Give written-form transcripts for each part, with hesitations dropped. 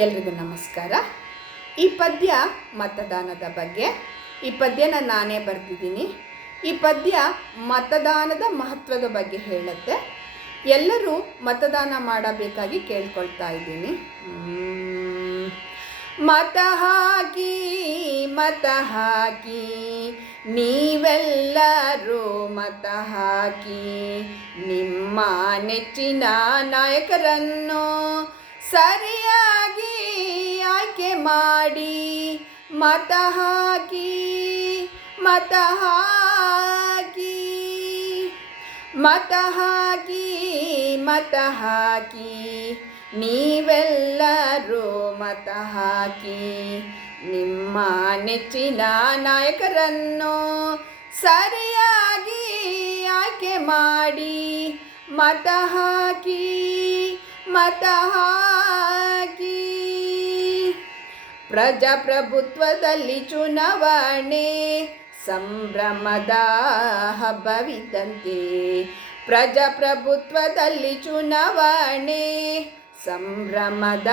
ಎಲ್ರಿಗೂ ನಮಸ್ಕಾರ. ಈ ಪದ್ಯ ಮತದಾನದ ಬಗ್ಗೆ. ಈ ಪದ್ಯನ ನಾನೇ ಬರೆದಿದ್ದೀನಿ. ಈ ಪದ್ಯ ಮತದಾನದ ಮಹತ್ವದ ಬಗ್ಗೆ ಹೇಳುತ್ತೆ. ಎಲ್ಲರೂ ಮತದಾನ ಮಾಡಬೇಕಾಗಿ ಕೇಳ್ಕೊಳ್ತಾ ಇದ್ದೀನಿ. ಮತ ಹಾಕಿ ಮತ ಹಾಕಿ ನೀವೆಲ್ಲರೂ ಮತ ಹಾಕಿ, ನಿಮ್ಮ ನೆಚ್ಚಿನ ನಾಯಕರನ್ನು ಸರಿಯಾಗಿ ಆಯ್ಕೆ ಮಾಡಿ. ಮತ ಹಾಕಿ ಮತ ಹಾಕಿ ಮತ ಹಾಕಿ ಮತ ಹಾಕಿ ನೀವೆಲ್ಲರೂ ಮತ ಹಾಕಿ, ನಿಮ್ಮ ನೆಚ್ಚಿನ ನಾಯಕರನ್ನು ಸರಿಯಾಗಿ ಆಯ್ಕೆ ಮಾಡಿ. ಮತ ಹಾಕಿ ಮತ ಹಾಕಿ. ಪ್ರಜಾಪ್ರಭುತ್ವದಲ್ಲಿ ಚುನಾವಣೆ ಸಂಭ್ರಮದ ಹಬ್ಬವಿದ್ದಂತೆ. ಪ್ರಜಾಪ್ರಭುತ್ವದಲ್ಲಿ ಚುನಾವಣೆ ಸಂಭ್ರಮದ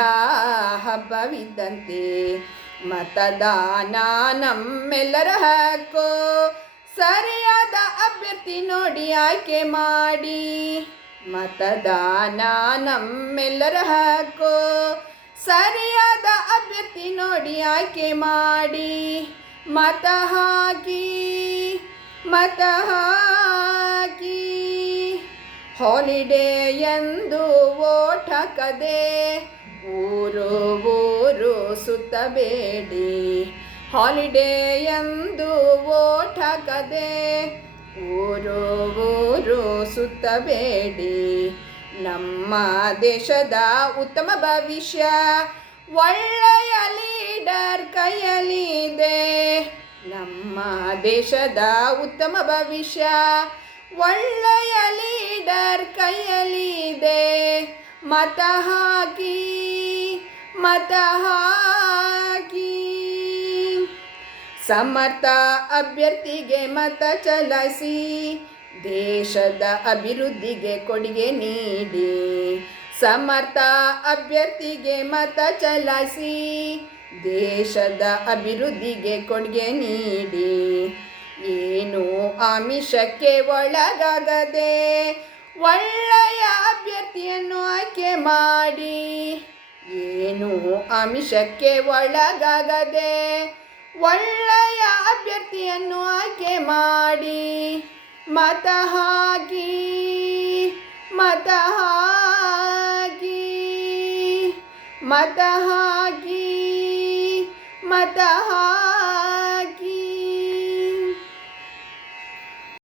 ಹಬ್ಬವಿದ್ದಂತೆ. ಮತದಾನ ನಮ್ಮೆಲ್ಲರ ಹಕ್ಕು, ಸರಿಯಾದ ಅಭ್ಯರ್ಥಿ ನೋಡಿ ಆಯ್ಕೆ ಮಾಡಿ. ಮತದಾನ ನಮ್ಮೆಲ್ಲರ ಹಕ್ಕು, ಸರಿಯಾದ ಅಭ್ಯರ್ಥಿ ನೋಡಿ ಆಯ್ಕೆ ಮಾಡಿ. ಮತ ಹಾಕಿ ಮತ ಹಾಕಿ. ಹಾಲಿಡೇ ಎಂದು ವೋಟ್ ಹಾಕದೆ ಊರು ಊರು ಸುತ್ತಬೇಡಿ. ಹಾಲಿಡೇ ಎಂದು ವೋಟ್ ಹಾಕದೆ ಊರು ಊರು ಸುತ್ತಬೇಡಿ. ನಮ್ಮ ದೇಶದ ಉತ್ತಮ ಭವಿಷ್ಯ ಒಳ್ಳೆಯ ಲೀಡರ್ ಕೈಯಲ್ಲಿದೆ. ನಮ್ಮ ದೇಶದ ಉತ್ತಮ ಭವಿಷ್ಯ ಒಳ್ಳೆಯ ಲೀಡರ್ ಕೈಯಲ್ಲಿದೆ. ಮತ ಹಾಕಿ ಮತ ಹಾಕಿ. ಸಮರ್ಥ ಅಭ್ಯರ್ಥಿಗೆ ಮತ ಚಲಾಯಿಸಿ, ದೇಶದ ಅಭಿವೃದ್ಧಿಗೆ ಕೊಡುಗೆ ನೀಡಿ. ಸಮರ್ಥ ಅಭ್ಯರ್ಥಿಗೆ ಮತ ಚಲಾಯಿಸಿ, ದೇಶದ ಅಭಿವೃದ್ಧಿಗೆ ಕೊಡುಗೆ ನೀಡಿ. ಏನು ಆಮಿಷಕ್ಕೆ ಒಳಗಾಗದೆ ಒಳ್ಳೆಯ ಅಭ್ಯರ್ಥಿಯನ್ನು ಆಯ್ಕೆ ಮಾಡಿ. ಏನು ಆಮಿಷಕ್ಕೆ ಒಳಗಾಗದೆ ಒಳ್ಳೆಯ ಅಭ್ಯರ್ಥಿಯನ್ನು ಆಯ್ಕೆ ಮಾಡಿ. ಮತ ಹಾಕಿ ಮತ ಹಾಕಿ ಮತ ಹಾಕಿ ಮತ ಹಾಕಿ.